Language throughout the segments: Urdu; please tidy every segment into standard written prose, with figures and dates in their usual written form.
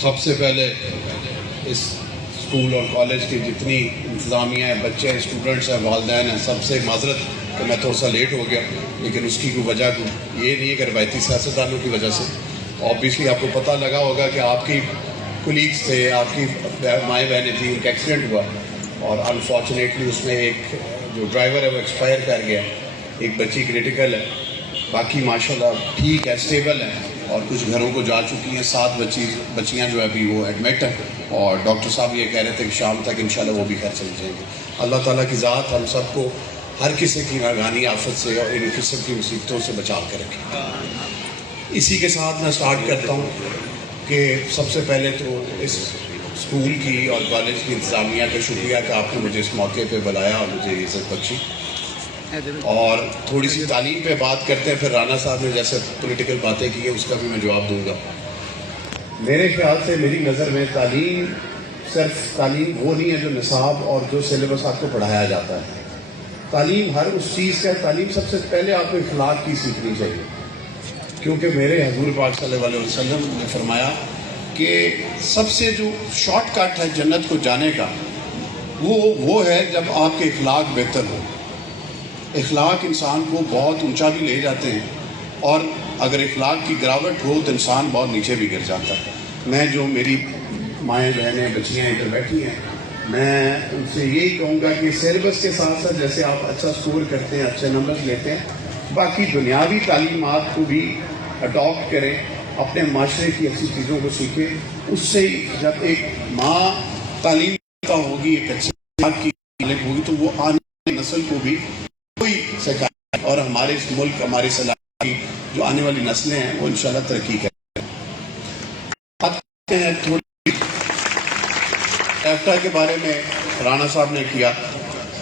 سب سے پہلے اس اسکول اور کالج کی جتنی انتظامیہ ہیں، بچے ہیں، اسٹوڈنٹس ہیں، والدین ہیں، سب سے معذرت کہ میں تھوڑا سا لیٹ ہو گیا، لیکن اس کی کوئی وجہ یہ نہیں ہے کہ روایتی سیاستدانوں کی وجہ سے۔ آبویسلی آپ کو پتہ لگا ہوگا کہ آپ کی کولیگس تھے، آپ کی مائیں بہنیں تھیں، ان کا ایکسیڈنٹ ہوا اور انفارچونیٹلی اس میں ایک جو ڈرائیور ہے وہ ایکسپائر کر گیا، ایک بچی کریٹیکل ہے، باقی ماشاءاللہ ٹھیک ہے، اسٹیبل ہیں اور کچھ گھروں کو جا چکی ہیں۔ 7 بچیاں جو ابھی وہ ایڈمٹ ہیں اور ڈاکٹر صاحب یہ کہہ رہے تھے کہ شام تک انشاءاللہ وہ بھی گھر چل جائیں گے۔ اللہ تعالیٰ کی ذات ہم سب کو ہر کسی کی ناگہانی آفت سے اور ان قسم کی مصیبتوں سے بچا کے رکھے۔ اسی کے ساتھ میں سٹارٹ کرتا ہوں کہ سب سے پہلے تو اس اسکول کی اور کالج کی انتظامیہ کا شکریہ کہ آپ نے مجھے اس موقع پہ بلایا اور مجھے عزت بخشی، اور تھوڑی سی تعلیم پہ بات کرتے ہیں، پھر رانا صاحب نے جیسے پولیٹیکل باتیں کی ہیں اس کا بھی میں جواب دوں گا۔ میرے خیال سے میری نظر میں تعلیم صرف تعلیم وہ نہیں ہے جو نصاب اور جو سلیبس آپ کو پڑھایا جاتا ہے۔ تعلیم ہر اس چیز کا ہے۔ تعلیم سب سے پہلے آپ کو اخلاق کی سیکھنی چاہیے، کیونکہ میرے حضور پاک صلی اللہ علیہ وسلم نے فرمایا کہ سب سے جو شارٹ کٹ ہے جنت کو جانے کا وہ ہے جب آپ کے اخلاق بہتر ہو۔ اخلاق انسان کو بہت اونچا بھی لے جاتے ہیں، اور اگر اخلاق کی گراوٹ ہو تو انسان بہت نیچے بھی گر جاتا ہے۔ میں جو میری مائیں بہنیں بچیاں ادھر بیٹھی ہیں، میں ان سے یہی کہوں گا کہ سلیبس کے ساتھ ساتھ جیسے آپ اچھا سکور کرتے ہیں، اچھے نمبرز لیتے ہیں، باقی دنیاوی تعلیمات کو بھی اڈاپٹ کریں، اپنے معاشرے کی اچھی چیزوں کو سیکھیں۔ اس سے جب ایک ماں تعلیم یافتہ ہوگی، ایک اچھی اخلاق کی مالک ہوگی، تو وہ آنے والی نسل کو بھی کوئی سکھائے، اور ہمارے اس ملک، ہماری صلاحیت کی جو آنے والی نسلیں ہیں وہ انشاءاللہ ترقی کریں۔ بات کرتے ہیں تھوڑی ٹیفٹا کے بارے میں، رانا صاحب نے کیا۔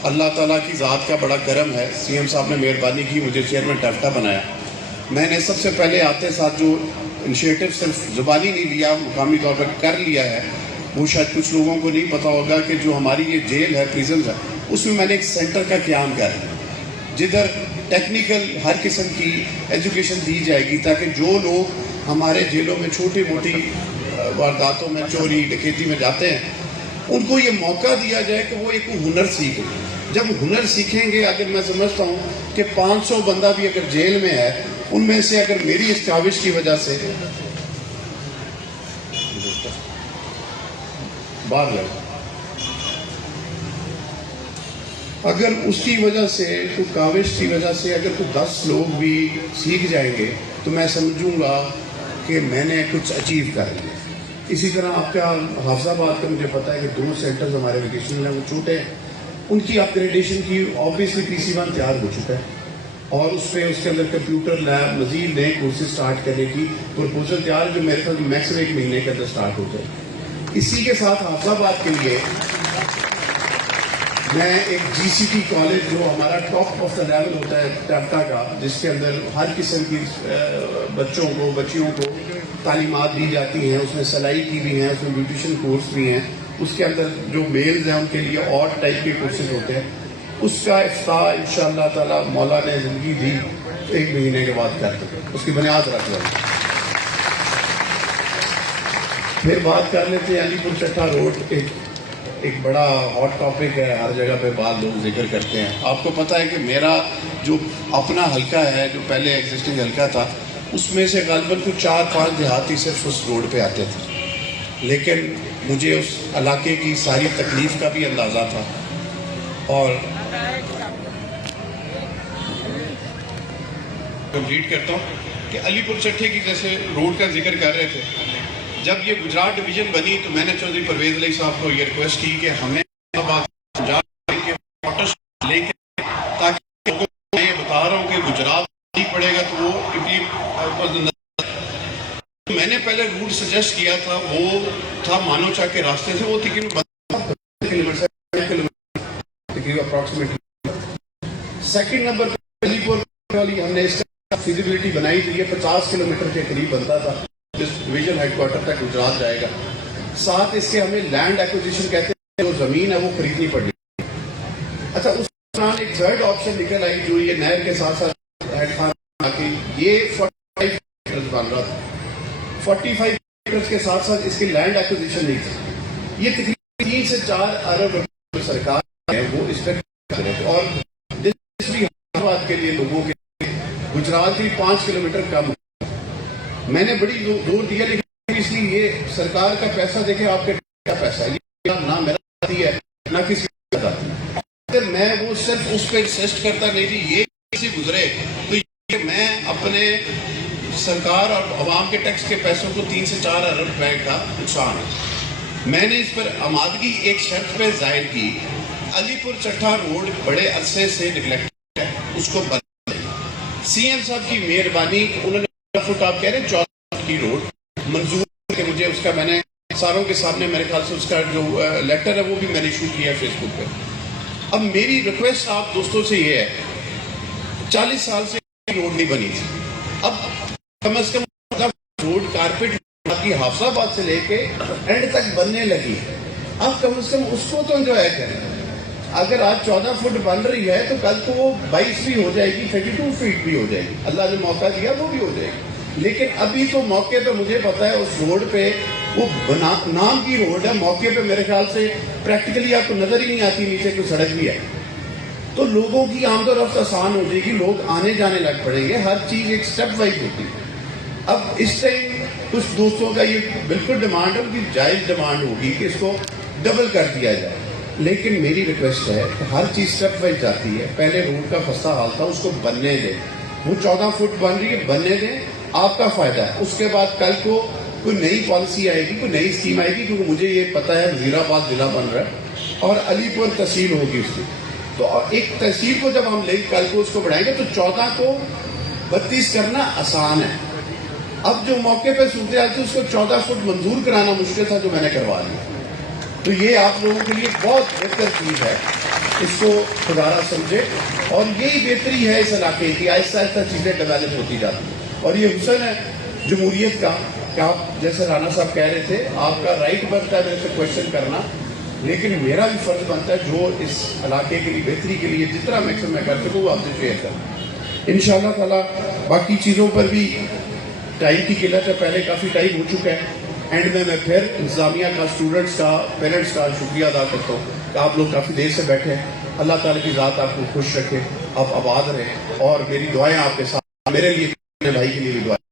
اللہ تعالیٰ کی ذات کا بڑا کرم ہے، سی ایم صاحب نے مہربانی کی، مجھے چیئرمین ٹیفٹا بنایا۔ میں نے سب سے پہلے آتے ساتھ جو انیشیٹو صرف زبانی نہیں لیا، مقامی طور پر کر لیا ہے، وہ شاید کچھ لوگوں کو نہیں پتا ہوگا کہ جو ہماری یہ جیل ہے، پریزنز ہے، اس میں میں نے ایک سینٹر کا قیام کیا ہے جدھر ٹیکنیکل ہر قسم کی ایجوکیشن دی جائے گی، تاکہ جو لوگ ہمارے جیلوں میں چھوٹی موٹی وارداتوں میں، چوری ڈکیتی میں جاتے ہیں، ان کو یہ موقع دیا جائے کہ وہ ایک ہنر سیکھیں۔ جب ہنر سیکھیں گے، اگر میں سمجھتا ہوں کہ 500 بندہ بھی اگر جیل میں ہے، ان میں سے اگر میری اس کاوش کی وجہ سے باہر لگا، اگر اس کی وجہ سے، تو کاوش کی وجہ سے اگر تو 10 لوگ بھی سیکھ جائیں گے، تو میں سمجھوں گا کہ میں نے کچھ اچیو کر لیا۔ اسی طرح آپ کا حافظ آباد کا مجھے پتا ہے کہ 2 سینٹرز ہمارے ویکیشنل ہیں، وہ چھوٹے ہیں، ان کی اپ گریڈیشن کی آبویسلی PC1 تیار ہو چکا ہے، اور اس پہ اس کے اندر کمپیوٹر لیب، مزید نئے کورسز سٹارٹ کرنے کی پروپوزل تیار ہے، جو میرے خیال میکسیمم 1 مہینے کے اندر سٹارٹ ہو جائے۔ اسی کے ساتھ حافظ آباد کے لیے میں ایک GCT کالج، جو ہمارا ٹاپ آف دا لیول ہوتا ہے ٹیفٹا کا، جس کے اندر ہر قسم کی بچوں کو، بچیوں کو تعلیمات دی جاتی ہیں، اس میں سلائی کی بھی ہیں، اس میں بیوٹیشن کورس بھی ہیں، اس کے اندر جو میلز ہیں ان کے لیے اور ٹائپ کے کورسز ہوتے ہیں، اس کا افتتاح انشاءاللہ تعالی مولا نے زندگی دی 1 مہینے کے بعد کر دیں، اس کی بنیاد رکھ لیں۔ پھر بات کر لیتے ہیں علی پور چٹھا روڈ، ایک بڑا ہاٹ ٹاپک ہے، ہر جگہ پہ بعض لوگ ذکر کرتے ہیں۔ آپ کو پتہ ہے کہ میرا جو اپنا حلقہ ہے، جو پہلے ایگزسٹنگ حلقہ تھا، اس میں سے غالباً کچھ 4-5 دیہاتی صرف اس روڈ پہ آتے تھے، لیکن مجھے اس علاقے کی ساری تکلیف کا بھی اندازہ تھا، اور کمپلیٹ کرتا ہوں کہ علی پور چٹھے کی جیسے روڈ کا ذکر کر رہے تھے، جب یہ گجرات ڈویژن بنی تو میں نے چودھری پرویز علی صاحب کو یہ ریکویسٹ کی کہ ہمیں لے کے، تاکہ میں یہ بتا رہا ہوں کہ گجرات نہیں پڑے گا تو وہ میں نے پہلے روٹ سجیسٹ کیا تھا، وہ تھا مانوچا کے راستے سے، وہ تقریباً اپروکسیمیٹلی سیکنڈ نمبر پہ علی پور والی ہم نے اس کا فیزیبلٹی بنائی تھی، یہ 50 کلومیٹر کے قریب بنتا تھا، جس ڈویژن ہیڈ کوارٹر تک گجرات جائے گا۔ ساتھ اس کے ہمیں لینڈ ایکوزیشن کہتے ہیں، جو زمین ہے وہ خریدنی پڑی۔ اچھا، اس دوران ایک تھرڈ آپشن نکل آئی، جو یہ نہر کے ساتھ ساتھ ہیڈ خان آ کے یہ 45 ایکڑ بن رہا تھا۔ 45 ایکڑ ٹیکس کے ساتھ ساتھ اس کی لینڈ ایکوزیشن نہیں تھی. یہ تقریباً 3 سے 4 ارب روپے سرکار ہے وہ اس پہ کرے. اور حیدرآباد کے لیے لوگوں کے گجرات کی 5 کلومیٹر کم. میں نے بڑی زور دیا لیکن اس لیے یہ سرکار کا پیسہ دیکھیں آپ کے کا پیسہ ہے, نہ میرا ہے نہ کسی کا. اگر میں وہ صرف اس پہ انسسٹ کرتا نہیں جی یہ کسی گزرے تو یہ میں اپنے سرکار اور عوام کے ٹیکس کے پیسوں کو 3 سے 4 ارب روپے کا نقصان ہے. میں نے اس پر آمادگی ایک شرط پہ ظاہر کی, علی پور چٹھا روڈ بڑے عرصے سے نگلیکٹ ہے, اس کو بند. سی ایم صاحب کی مہربانی, انہوں نے فٹ آپ کہہ رہے ہیں 14 فٹ کی روڈ منظور کہ مجھے اس کا, میں نے ساروں کے سامنے میرے خیال سے اس کا جو لیٹر ہے وہ بھی میں نے ایشو کیا ہے فیس بک پہ. اب میری ریکویسٹ آپ دوستوں سے یہ ہے, 40 سال سے روڈ نہیں بنی تھی, اب کم از کم روڈ کارپیٹ کی حافظ آباد سے لے کے اینڈ تک بننے لگی ہے. اب کم از کم اس کو تو انجوائے کریں. اگر آج 14 فٹ بن رہی ہے تو کل کو وہ 22 بھی ہو جائے گی, 32 فیٹ بھی ہو جائے گی, اللہ نے موقع دیا وہ بھی ہو جائے گی. لیکن ابھی تو موقع پہ مجھے پتا ہے اس روڈ پہ وہ نام کی روڈ ہے, موقع پہ میرے خیال سے پریکٹیکلی آپ کو نظر ہی نہیں آتی نیچے کوئی سڑک بھی ہے. تو لوگوں کی آمد و رفت آسان ہو جائے گی, لوگ آنے جانے لگ پڑیں گے, ہر چیز ایک سٹیپ وائز ہوتی ہے. اب اس ٹائم کچھ دوستوں کا یہ بالکل ڈیمانڈ ہے, ان کی جائز ڈیمانڈ ہوگی کہ اس کو ڈبل کر دیا جائے. لیکن میری ریکویسٹ ہے کہ ہر چیز سٹیپ وائز جاتی ہے. پہلے روڈ کا خستہ حال تھا, اس کو بننے دیں. وہ 14 فٹ بن رہی ہے, بننے دیں, آپ کا فائدہ ہے. اس کے بعد کل کو کوئی نئی پالیسی آئے گی, کوئی نئی اسکیم آئے گی, کیونکہ مجھے یہ پتا ہے وزیر آباد ضلع بن رہا ہے اور علی پور تحصیل ہوگی اس کی. تو ایک تحصیل کو جب ہم لے کل کو اس کو بڑھائیں گے تو 14 کو 32 کرنا آسان ہے. اب جو موقع پہ صورتحال تھی اس کو 14 فٹ منظور کرانا مشکل تھا, جو میں نے کروا لیا. تو یہ آپ لوگوں کے لیے بہت بہتر چیز ہے, اس کو دوبارہ سمجھے. اور یہی بہتری ہے اس علاقے کی, آہستہ آہستہ چیزیں ڈیولپ ہوتی جاتی ہیں. اور یہ حسن ہے جمہوریت کا کہ آپ جیسے رانا صاحب کہہ رہے تھے, آپ کا رائٹ بنتا ہے میرے سے کوشچن کرنا, لیکن میرا بھی فرض بنتا ہے جو اس علاقے کے لیے بہتری کے لیے جتنا میکسم میں کر سکوں وہ آپ سے شیئر کرنا. انشاءاللہ تعالیٰ باقی چیزوں پر بھی ٹائم کی قلت ہے, پہلے کافی ٹائم ہو چکا ہے. اینڈ میں پھر انتظامیہ کا, اسٹوڈنٹس کا, پیرنٹس کا شکریہ ادا کرتا ہوں کہ آپ لوگ کافی دیر سے بیٹھے ہیں. اللہ تعالیٰ کی ذات آپ کو خوش رکھے, آپ آباد رہیں, اور میری دعائیں آپ کے ساتھ, میرے لیے, میرے بھائی کے لیے بھی دعائیں.